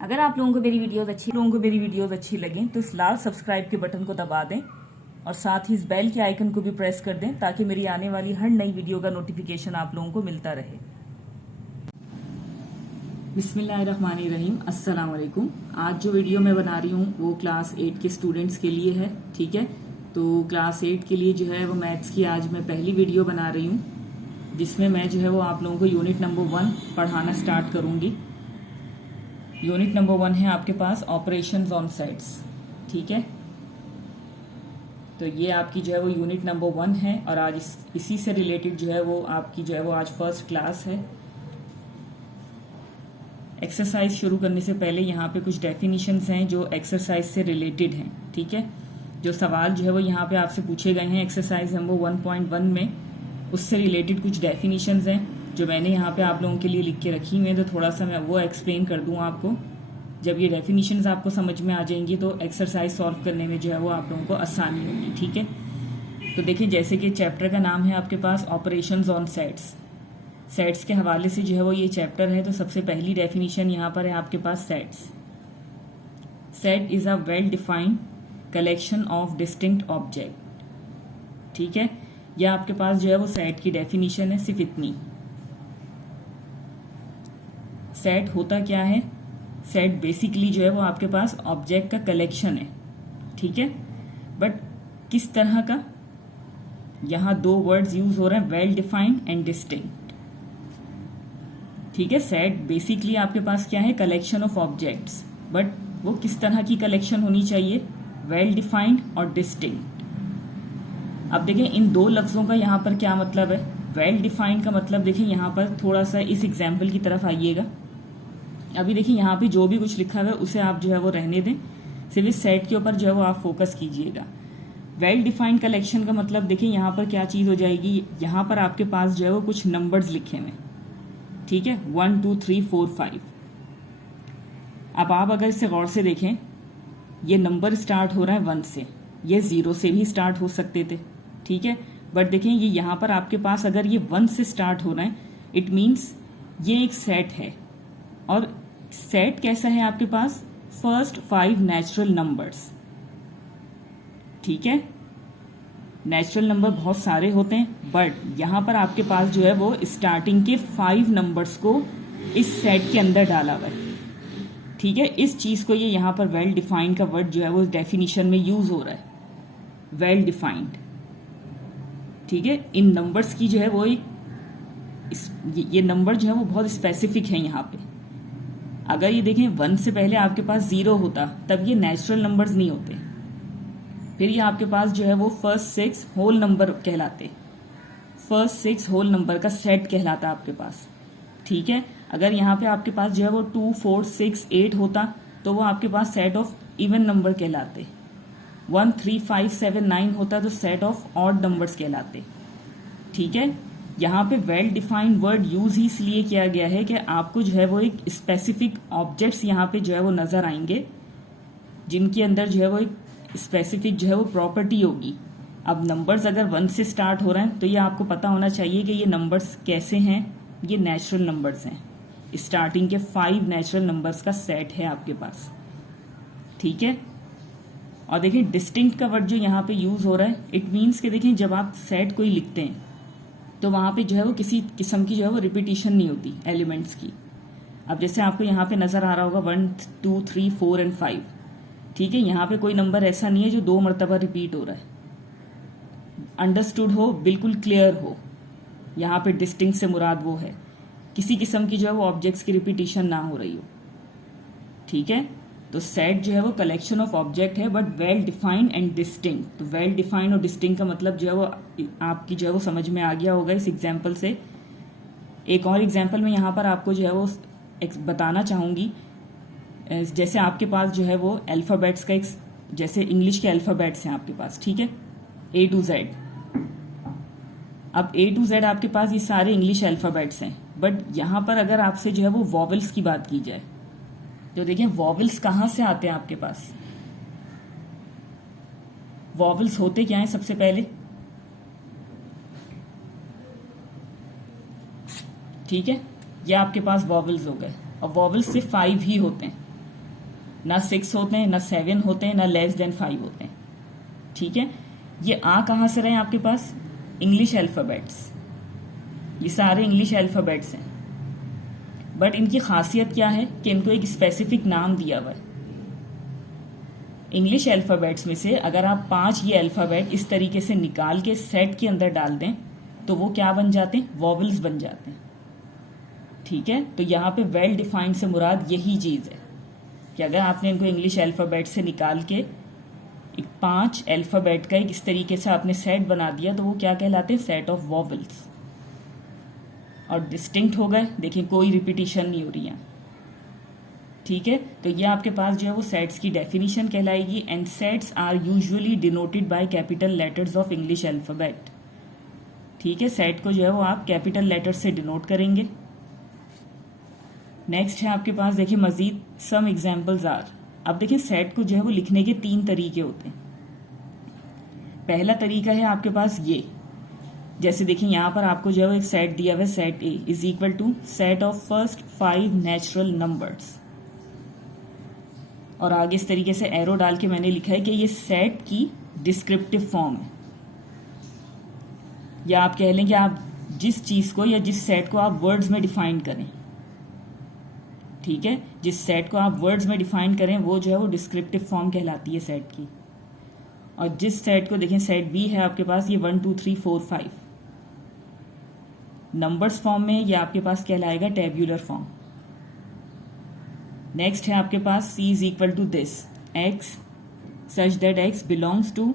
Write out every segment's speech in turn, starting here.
अगर आप लोगों को मेरी वीडियोस अच्छी लगें तो इस लाल सब्सक्राइब के बटन को दबा दें और साथ ही इस बेल के आइकन को भी प्रेस कर दें ताकि मेरी आने वाली हर नई वीडियो का नोटिफिकेशन आप लोगों को मिलता रहे। बिस्मिल्लाहिर्रहमानिर्रहीम, अस्सलाम वालेकुम। आज जो वीडियो मैं बना रही हूँ वो क्लास 8 के स्टूडेंट्स के लिए है। ठीक है, तो क्लास 8 के लिए जो है वो मैथ्स की आज मैं पहली वीडियो बना रही हूँ जिसमें मैं जो है वो आप लोगों को यूनिट नंबर 1 पढ़ाना स्टार्ट करूँगी। यूनिट नंबर 1 है आपके पास ऑपरेशंस ऑन सेट्स। ठीक है, तो ये आपकी जो है वो यूनिट नंबर 1 है और आज इसी से रिलेटेड जो है वो आपकी जो है वो आज फर्स्ट क्लास है। एक्सरसाइज शुरू करने से पहले यहाँ पे कुछ डेफिनेशंस हैं जो एक्सरसाइज से रिलेटेड हैं। ठीक है, जो सवाल जो है वो यहाँ पे आपसे पूछे गए हैं एक्सरसाइज नंबर 1.1 में, उससे रिलेटेड कुछ डेफिनेशंस हैं जो मैंने यहाँ पे आप लोगों के लिए लिख के रखी हुई हैं। तो थोड़ा सा मैं वो एक्सप्लेन कर दूँ आपको। जब ये डेफिनेशंस आपको समझ में आ जाएंगी तो एक्सरसाइज सॉल्व करने में जो है वो आप लोगों को आसानी होगी। ठीक है, तो देखिए जैसे कि चैप्टर का नाम है आपके पास ऑपरेशंस ऑन सेट्स। सेट्स के हवाले से जो है वो ये चैप्टर है। तो सबसे पहली डेफिनेशन यहाँ पर है आपके पास sets. Set is a well defined collection of distinct object. ठीक है, यह आपके पास जो है वो सेट की डेफिनेशन है, सिर्फ इतनी। सेट होता क्या है? सेट बेसिकली जो है वो आपके पास ऑब्जेक्ट का कलेक्शन है। ठीक है, बट किस तरह का? यहां दो वर्ड्स यूज हो रहे हैं, वेल डिफाइंड एंड डिस्टिंक्ट। ठीक है, सेट बेसिकली आपके पास क्या है? कलेक्शन ऑफ ऑब्जेक्ट्स, बट वो किस तरह की कलेक्शन होनी चाहिए? वेल डिफाइंड और डिस्टिंक्ट। अब देखें इन दो लफ्जों का यहाँ पर क्या मतलब है। वेल डिफाइंड का मतलब देखिए यहाँ पर थोड़ा सा इस एग्जाम्पल की तरफ आइएगा। अभी देखिए यहाँ पे जो भी कुछ लिखा हुआ है उसे आप जो है वो रहने दें, सिर्फ इस सेट के ऊपर जो है वो आप फोकस कीजिएगा। वेल डिफाइंड कलेक्शन का मतलब देखिए यहाँ पर क्या चीज हो जाएगी। यहाँ पर आपके पास जो है वो कुछ नंबर्स लिखे हुए। ठीक है, 1 2 3 4 5। अब आप अगर इसे गौर से देखें, ये नंबर स्टार्ट हो रहा है 1 से, ये 0 से भी स्टार्ट हो सकते थे। ठीक है, बट देखें ये यहाँ पर आपके पास अगर ये 1 से स्टार्ट हो रहा है, इट मीन्स ये एक सेट है। और सेट कैसा है आपके पास? First 5 natural numbers. ठीक है, नेचुरल नंबर बहुत सारे होते हैं, बट यहां पर आपके पास जो है वो स्टार्टिंग के 5 नंबर्स को इस सेट के अंदर डाला हुआ है। ठीक है, इस चीज को ये यहां पर वेल डिफाइंड का वर्ड जो है वो डेफिनेशन में यूज हो रहा है, वेल डिफाइंड। ठीक है, इन नंबर्स की जो है वो ये नंबर जो है वो बहुत स्पेसिफिक है यहाँ पे। अगर ये देखें 1 से पहले आपके पास 0 होता तब ये नेचुरल नंबर्स नहीं होते। फिर ये आपके पास जो है वो फर्स्ट 6 होल नंबर कहलाते, फर्स्ट 6 होल नंबर का सेट कहलाता आपके पास। ठीक है, अगर यहाँ पे आपके पास जो है वो 2 4 6 8 होता तो वो आपके पास सेट ऑफ इवन नंबर कहलाते। 1 3 5 7 9 होता तो सेट ऑफ ऑड नंबर्स कहलाते। ठीक है, यहाँ पे वेल डिफाइंड वर्ड यूज ही इसलिए किया गया है कि आपको जो है वो एक स्पेसिफिक ऑब्जेक्ट्स यहाँ पे जो है वो नजर आएंगे जिनके अंदर जो है वो एक स्पेसिफिक जो है वो प्रॉपर्टी होगी। अब नंबर्स अगर 1 से स्टार्ट हो रहे हैं तो ये आपको पता होना चाहिए कि ये नंबर्स कैसे हैं। ये नेचुरल नंबर्स हैं, स्टार्टिंग के 5 नेचुरल नंबर्स का सेट है आपके पास। ठीक है, और देखिए डिस्टिंक्ट का वर्ड जो यहाँ पे यूज हो रहा है, इट मीन्स कि देखिए जब आप सेट कोई लिखते हैं तो वहां पे जो है वो किसी किस्म की जो है वो रिपीटिशन नहीं होती एलिमेंट्स की। अब जैसे आपको यहाँ पे नजर आ रहा होगा 1 2 3 4 एंड 5। ठीक है, यहाँ पे कोई नंबर ऐसा नहीं है जो 2 मरतबा रिपीट हो रहा है। अंडरस्टूड हो, बिल्कुल क्लियर हो। यहाँ पे डिस्टिंक्ट से मुराद वो है किसी किस्म की जो है वो ऑब्जेक्ट्स की रिपीटिशन ना हो रही हो। ठीक है, तो सेट जो है वो कलेक्शन ऑफ ऑब्जेक्ट है but well defined and distinct. तो वेल डिफाइंड और डिस्टिंक्ट का मतलब जो है वो आपकी जो है वो समझ में आ गया होगा इस एग्जाम्पल से। एक और एग्जाम्पल में यहाँ पर आपको जो है वो बताना चाहूंगी। जैसे आपके पास जो है वो अल्फाबेट्स का एक, जैसे इंग्लिश के अल्फाबेट्स हैं आपके पास। ठीक है, A to Z। अब A to Z आपके पास ये सारे इंग्लिश अल्फाबेट्स हैं, बट यहाँ पर अगर आपसे जो है वो वॉवल्स की बात की जाए तो देखिए वॉवल्स कहाँ से आते हैं आपके पास। वॉवल्स होते क्या हैं? सबसे पहले ठीक है, ये आपके पास वॉवल्स हो गए और वॉवल्स सिर्फ 5 ही होते हैं। ना 6 होते हैं, ना 7 होते हैं, ना लेस देन 5 होते हैं। ठीक है, ये आ कहाँ से रहे हैं आपके पास? इंग्लिश अल्फ़ाबेट्स, ये सारे इंग्लिश अल्फ़ाबेट्स हैं। बट इनकी खासियत क्या है कि इनको एक स्पेसिफिक नाम दिया हुआ है। इंग्लिश अल्फ़ाबेट्स में से अगर आप 5 ये अल्फ़ाबेट इस तरीके से निकाल के सेट के अंदर डाल दें तो वो क्या बन जाते हैं? वॉवल्स बन जाते हैं। ठीक है, तो यहाँ पे वेल डिफाइंड से मुराद यही चीज़ है कि अगर आपने इनको इंग्लिश अल्फ़ाबेट से निकाल के एक 5 अल्फ़ाबेट का एक इस तरीके से आपने सेट बना दिया तो वो क्या कहलाते हैं? Set of vowels. और डिस्टिंक्ट हो गए, देखिए कोई रिपीटिशन नहीं हो रही है। ठीक है, तो ये आपके पास जो है वो सेट्स की डेफिनेशन कहलाएगी। And sets are usually denoted by capital letters of English alphabet. ठीक है, सेट को जो है वो आप कैपिटल लेटर्स से डिनोट करेंगे। नेक्स्ट है आपके पास, देखिए मजीद सम एग्जाम्पल्स आर। अब देखिए सेट को जो है वो लिखने के 3 तरीके होते हैं। पहला तरीका है आपके पास ये, जैसे देखिए यहाँ पर आपको जो है वो एक सेट दिया हुआ है, set A is equal to set of first 5 natural numbers. और आगे इस तरीके से एरो डाल के मैंने लिखा है कि ये सेट की डिस्क्रिप्टिव फॉर्म है। या आप कह लें कि आप जिस चीज को या जिस सेट को आप वर्ड्स में डिफाइन करें। ठीक है, जिस सेट को आप वर्ड्स में डिफाइन करें वो जो है वो डिस्क्रिप्टिव फॉर्म कहलाती है सेट की। और जिस सेट को देखें, सेट बी है आपके पास, ये 1 2 3 4 5 नंबर्स फॉर्म में, ये आपके पास कहलाएगा टेब्यूलर फॉर्म। नेक्स्ट है आपके पास c is equal to this x such that x belongs to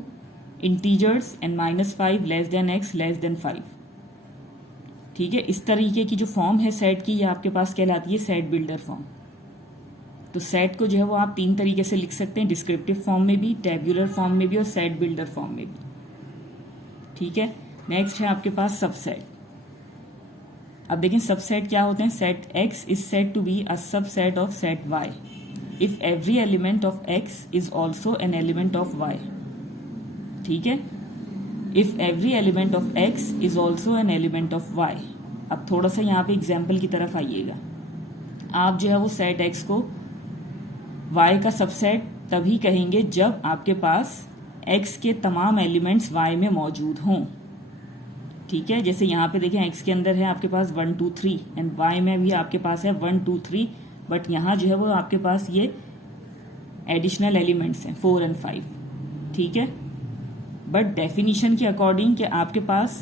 integers and -5 less than x less than 5। ठीक है, इस तरीके की जो फॉर्म है सेट की, ये आपके पास कहलाती है सेट बिल्डर फॉर्म। तो सेट को जो है वो आप 3 तरीके से लिख सकते हैं, डिस्क्रिप्टिव फॉर्म में भी, टेब्यूलर फॉर्म में भी और सेट बिल्डर फॉर्म में भी। ठीक है, नेक्स्ट है आपके पास सबसेट। अब देखें सबसेट क्या होते हैं? Set x is said to be a subset of set y if every element of x is also an element of y। ठीक है, if every element of x is also an element of y। अब थोड़ा सा यहाँ पे example की तरफ आइएगा। आप जो है वो सेट x को y का सबसेट तभी कहेंगे जब आपके पास x के तमाम एलिमेंट्स y में मौजूद हों। ठीक है, जैसे यहाँ पे देखें x के अंदर है आपके पास 1 2 3 एंड y में भी आपके पास है 1 2 3, बट यहाँ जो है वो आपके पास ये एडिशनल एलिमेंट्स हैं 4 एंड 5। ठीक है, बट डेफिनेशन के अकॉर्डिंग कि आपके पास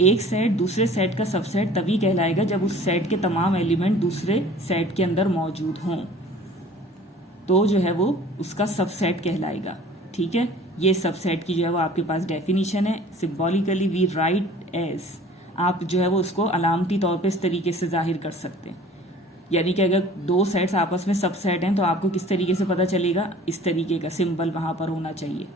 एक सेट दूसरे सेट का सबसेट तभी कहलाएगा जब उस सेट के तमाम एलिमेंट दूसरे सेट के अंदर मौजूद हों, तो जो है वो उसका सबसेट कहलाएगा। ठीक है, ये सबसेट की जो है वो आपके पास डेफिनेशन है। सिंबॉलिकली वी राइट एज, आप जो है वो उसको अलामती तौर पे इस तरीके से जाहिर कर सकते हैं। यानी कि अगर 2 सेट्स आपस में सबसेट हैं तो आपको किस तरीके से पता चलेगा? इस तरीके का सिंबल वहां पर होना चाहिए।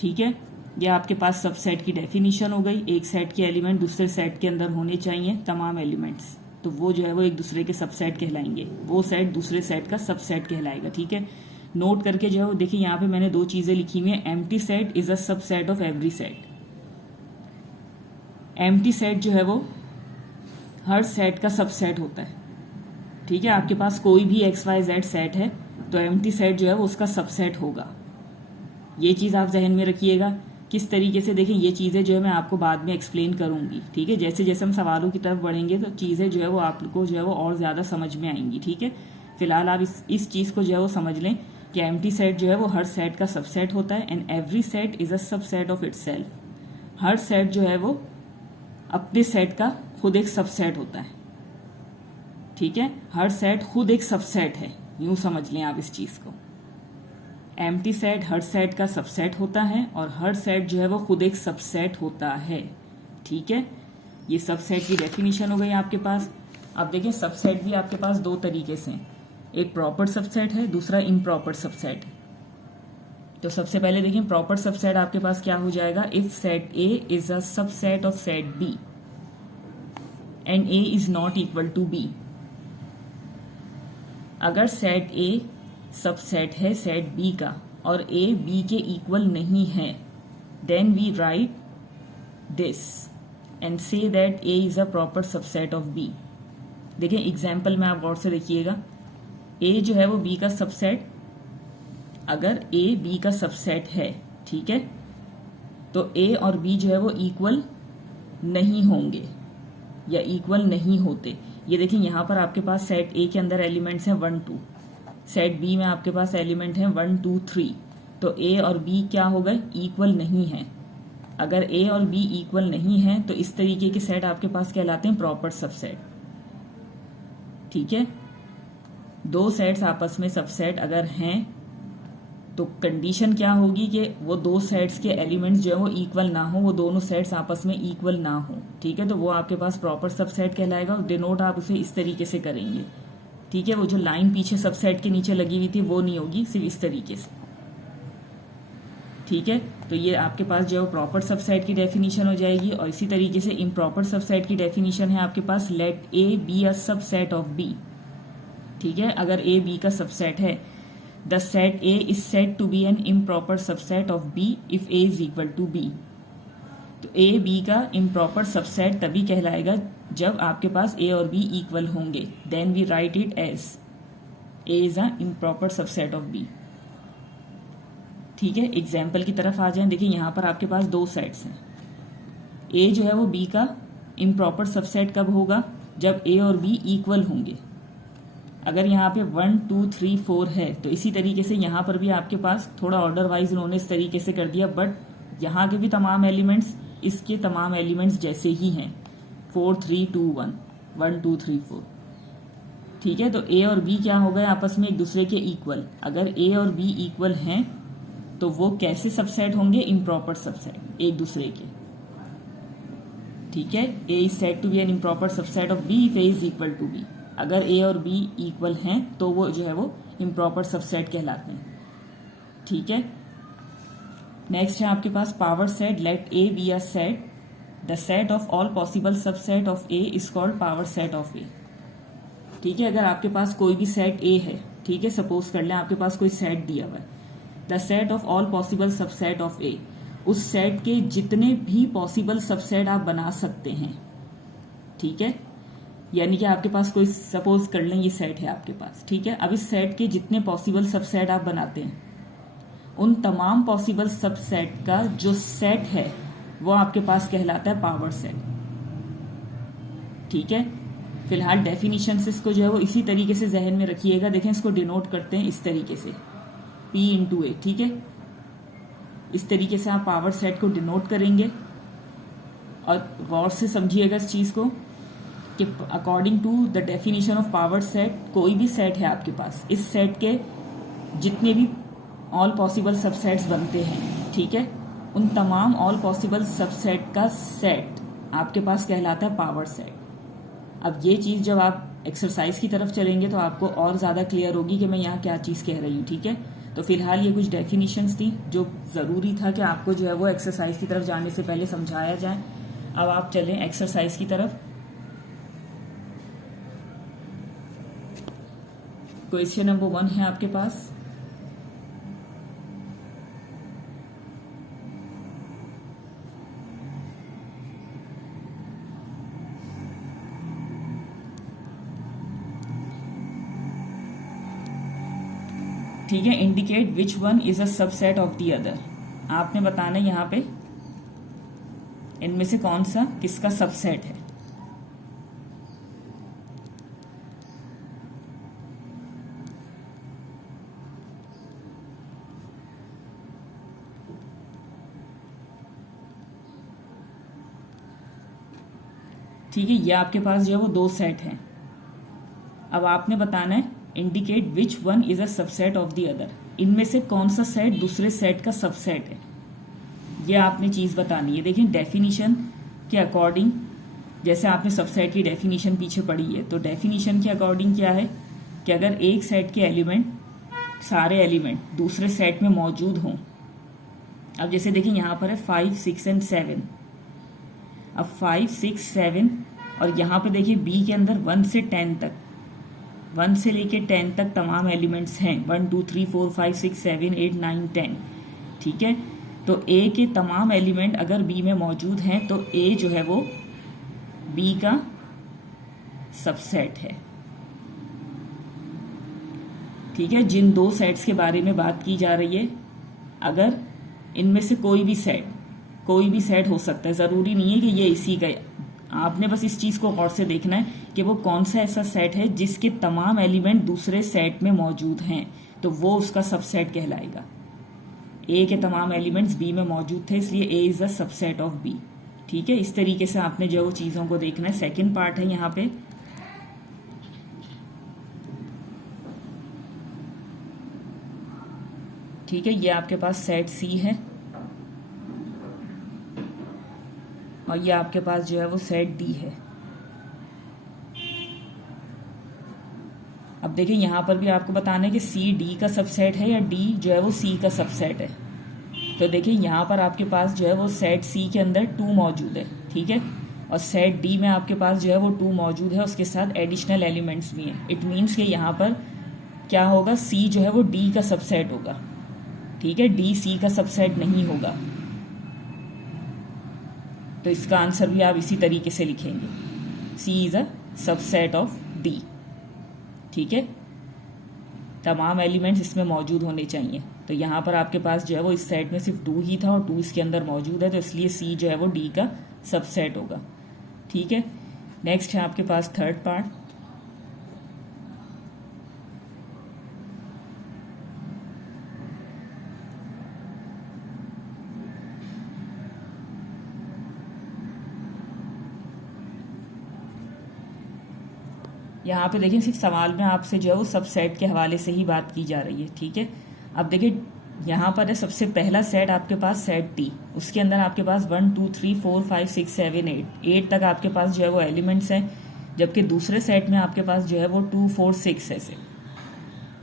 ठीक है, ये आपके पास सबसेट की डेफिनेशन हो गई। एक सेट के एलिमेंट दूसरे सेट के अंदर होने चाहिए, तमाम एलिमेंट्स, तो वो जो है वो एक दूसरे के सबसेट कहलाएंगे, वो सेट दूसरे सेट का सबसेट कहलाएगा। ठीक है, नोट करके जो है वो देखिए यहाँ पे मैंने 2 चीजें लिखी हुई हैं। Empty set is a subset of every set. Empty set जो है वो हर सेट का सबसेट होता है। ठीक है, आपके पास कोई भी XYZ सेट है तो एम्प्टी सेट जो है वो उसका सबसेट होगा। ये चीज आप जहन में रखिएगा। किस तरीके से, देखिए ये चीजें जो है मैं आपको बाद में एक्सप्लेन करूंगी। ठीक है, जैसे जैसे हम सवालों की तरफ बढ़ेंगे तो चीजें जो है वो आपको जो है वो और ज्यादा समझ में आएंगी। ठीक है, फिलहाल आप इस चीज को जो है वो समझ लें कि एम्प्टी सेट जो है वो हर सेट का सबसेट होता है and every set is a subset of itself. Her set जो है वो अपने सेट का खुद एक सबसेट होता है। ठीक है, हर सेट खुद एक सबसेट है, यूं समझ लें आप इस चीज को। एम्प्टी सेट हर सेट का सबसेट होता है और हर सेट जो है वो खुद एक सबसेट होता है। ठीक है, ये सबसेट की डेफिनेशन हो गई आपके पास। अब देखिए सबसेट भी आपके पास 2 तरीके से हैं, एक प्रॉपर सबसेट है, दूसरा इम्प्रॉपर सबसेट है। तो सबसे पहले देखिए प्रॉपर सबसेट आपके पास क्या हो जाएगा? If set A is a subset of set B and A is not equal to B. अगर सेट ए सबसेट है सेट बी का और ए बी के इक्वल नहीं है, then we write this and से that A is a proper subset of B. देखिए example में आप गौर से देखिएगा। ए जो है वो बी का सबसेट, अगर ए बी का सबसेट है, ठीक है, तो ए और बी जो है वो इक्वल नहीं होंगे या इक्वल नहीं होते। ये देखिए यहाँ पर आपके पास सेट ए के अंदर एलिमेंट्स हैं 1 2, सेट बी में आपके पास एलिमेंट हैं 1 2 3, तो ए और बी क्या हो गए, इक्वल नहीं है। अगर ए और बी इक्वल नहीं है तो इस तरीके के सेट आपके पास कहलाते हैं प्रॉपर सबसेट। ठीक है, दो सेट्स आपस में सबसेट अगर हैं तो कंडीशन क्या होगी कि वो दो सेट्स के एलिमेंट्स जो है वो इक्वल ना हो, वो दोनों सेट्स आपस में इक्वल ना हो। ठीक है, तो वो आपके पास प्रॉपर सबसेट कहलाएगा और डिनोट आप उसे इस तरीके से करेंगे। ठीक है, वो जो लाइन पीछे सबसेट के नीचे लगी हुई थी वो नहीं होगी, सिर्फ इस तरीके से। ठीक है, तो ये आपके पास जो है प्रॉपर सबसेट की डेफिनेशन हो जाएगी। और इसी तरीके से इम्प्रॉपर सबसेट की डेफिनेशन है आपके पास, let A be a subset of B. ठीक है, अगर ए बी का सबसेट है, the set A is said to be an improper subset of B if A is equal to B. तो ए बी का इम्प्रॉपर सबसेट तभी कहलाएगा जब आपके पास ए और बी इक्वल होंगे, then we write it as A is a improper subset of B. ठीक है, एग्जाम्पल की तरफ आ जाएं। देखिए यहाँ पर आपके पास दो सेट्स हैं, ए जो है वो बी का इम्प्रॉपर सबसेट कब होगा, जब ए और बी इक्वल होंगे। अगर यहाँ पे 1 2 3 4 है तो इसी तरीके से यहाँ पर भी आपके पास थोड़ा ऑर्डर वाइज उन्होंने इस तरीके से कर दिया, बट यहाँ के भी तमाम एलिमेंट्स इसके तमाम एलिमेंट्स जैसे ही हैं, 4 3 2 1 1 2 3 4। ठीक है, तो ए और बी क्या हो गए आपस में एक दूसरे के इक्वल। अगर ए और बी इक्वल हैं तो वो कैसे सबसेट होंगे, इम्प्रॉपर सबसेट एक दूसरे के। ठीक है, A is said to be an improper subset of B if A is equal to B. अगर ए और बी इक्वल हैं तो वो जो है वो इम्प्रॉपर सबसेट कहलाते हैं। ठीक है, नेक्स्ट है आपके पास power set, let A be a set, the set of all possible subset of A is called power set of A. ठीक है, अगर आपके पास कोई भी सेट ए है, ठीक है, सपोज कर लें आपके पास कोई सेट दिया हुआ है, the set of all possible subset of A, उस सेट के जितने भी पॉसिबल सबसेट आप बना सकते हैं। ठीक है, यानी कि आपके पास कोई, सपोज कर लें ये सेट है आपके पास, ठीक है, अब इस सेट के जितने पॉसिबल सबसेट आप बनाते हैं, उन तमाम पॉसिबल सबसेट का जो सेट है वो आपके पास कहलाता है पावर सेट। ठीक है, फिलहाल डेफिनेशन से इसको जो है वो इसी तरीके से जहन में रखिएगा। देखें, इसको डिनोट करते हैं इस तरीके से, P इंटू ए। ठीक है, इस तरीके से आप पावर सेट को डिनोट करेंगे और गौर से समझिएगा इस चीज को कि according to the definition of power set, कोई भी सेट है आपके पास, इस सेट के जितने भी ऑल पॉसिबल सबसेट्स बनते हैं, ठीक है, उन तमाम ऑल पॉसिबल सबसेट का सेट आपके पास कहलाता है पावर सेट। अब ये चीज जब आप एक्सरसाइज की तरफ चलेंगे तो आपको और ज्यादा क्लियर होगी कि मैं यहाँ क्या चीज कह रही हूँ। ठीक है, तो फिलहाल ये कुछ डेफिनेशंस थी जो जरूरी था कि आपको जो है वो एक्सरसाइज की तरफ जाने से पहले समझाया जाए। अब आप चलें एक्सरसाइज की तरफ। क्वेश्चन नंबर 1 है आपके पास, ठीक है, indicate which one is a subset of the other. आपने बताना है यहाँ पे इनमें से कौन सा किसका सबसेट है। ठीक है, ये आपके पास जो है वो दो सेट हैं। अब आपने बताना है indicate which one is a subset of the other, इनमें से कौन सा सेट दूसरे सेट का सबसेट है, ये आपने चीज बतानी है। देखिए, डेफिनेशन के अकॉर्डिंग, जैसे आपने सबसेट की डेफिनेशन पीछे पढ़ी है, तो डेफिनेशन के अकॉर्डिंग क्या है कि अगर एक सेट के एलिमेंट, सारे एलिमेंट दूसरे सेट में मौजूद हों। अब जैसे देखिए यहाँ पर है 5 6 एंड 7, अब 5 6 7 और यहाँ पे देखिए बी के अंदर 1 से 10 तक, 1 से लेके 10 तक तमाम एलिमेंट्स हैं, 1 2 3 4 5 6 7 8 9 10। ठीक है, तो ए के तमाम एलिमेंट अगर बी में मौजूद हैं तो ए जो है वो बी का सबसेट है। ठीक है, जिन दो सेट्स के बारे में बात की जा रही है, अगर इनमें से कोई भी सेट हो सकता है, ज़रूरी नहीं है कि ये इसी का। आपने बस इस चीज़ को गौर से देखना है कि वो कौन सा ऐसा सेट है जिसके तमाम एलिमेंट दूसरे सेट में मौजूद हैं, तो वो उसका सबसेट कहलाएगा। ए के तमाम एलिमेंट्स बी में मौजूद थे, इसलिए A is the subset of B. ठीक है, इस तरीके से आपने जो वो चीज़ों को देखना है। सेकंड पार्ट है यहाँ पे, ठीक है, ये आपके पास सेट सी है और ये आपके पास जो है वो सेट डी है। अब देखिए यहाँ पर भी आपको बताना है कि सी डी का सबसेट है या डी जो है वो सी का सबसेट है। तो देखिए यहाँ पर आपके पास जो है वो सेट सी के अंदर 2 मौजूद है, ठीक है, और सेट डी में आपके पास जो है वो 2 मौजूद है, उसके साथ एडिशनल एलिमेंट्स भी हैं। इट मीन्स कि यहाँ पर क्या होगा, सी जो है वो डी का सबसेट होगा, ठीक है, डी सी का सबसेट नहीं होगा। तो इसका आंसर भी आप इसी तरीके से लिखेंगे, C is a subset of D. ठीक है, तमाम एलिमेंट्स इसमें मौजूद होने चाहिए। तो यहाँ पर आपके पास जो है वो इस सेट में सिर्फ 2 ही था और 2 इसके अंदर मौजूद है, तो इसलिए सी जो है वो डी का सबसेट होगा। ठीक है, नेक्स्ट है आपके पास थर्ड पार्ट। यहाँ पे देखिए सिर्फ सवाल में आपसे जो है वो सबसेट के हवाले से ही बात की जा रही है। ठीक है, अब देखिए यहाँ पर है सबसे पहला सेट आपके पास सेट टी, उसके अंदर आपके पास 1 2 3 4 5 6 7 8 तक आपके पास जो है वो एलिमेंट्स हैं, जबकि दूसरे सेट में आपके पास जो है वो 2 4 6 ऐसे।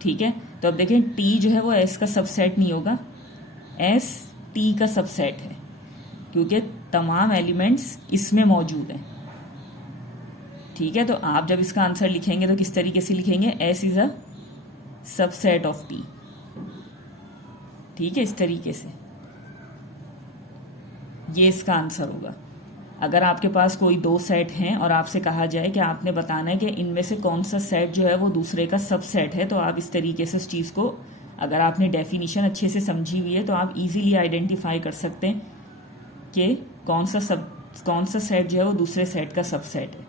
ठीक है, तो अब देखें टी जो है वो एस का सबसेट नहीं होगा, एस टी का सबसेट है, क्योंकि तमाम एलिमेंट्स इसमें मौजूद हैं। ठीक है, तो आप जब इसका आंसर लिखेंगे तो किस तरीके से लिखेंगे, S is a subset of T. ठीक है, इस तरीके से ये इसका आंसर होगा। अगर आपके पास कोई 2 सेट हैं और आपसे कहा जाए कि आपने बताना है कि इनमें से कौन सा सेट जो है वो दूसरे का सबसेट है, तो आप इस तरीके से उस चीज़ को, अगर आपने डेफिनेशन अच्छे से समझी हुई है तो आप इजीली आइडेंटिफाई कर सकते हैं कि कौन सा सेट जो है वो दूसरे सेट का सबसेट है।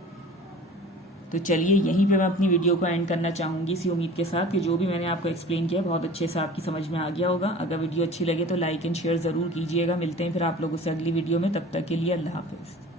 तो चलिए यहीं पे मैं अपनी वीडियो को एंड करना चाहूँगी, इसी उम्मीद के साथ कि जो भी मैंने आपको एक्सप्लेन किया बहुत अच्छे से आपकी समझ में आ गया होगा। अगर वीडियो अच्छी लगे तो लाइक एंड शेयर ज़रूर कीजिएगा। मिलते हैं फिर आप लोगों से अगली वीडियो में, तब तक के लिए अल्लाह हाफिज़।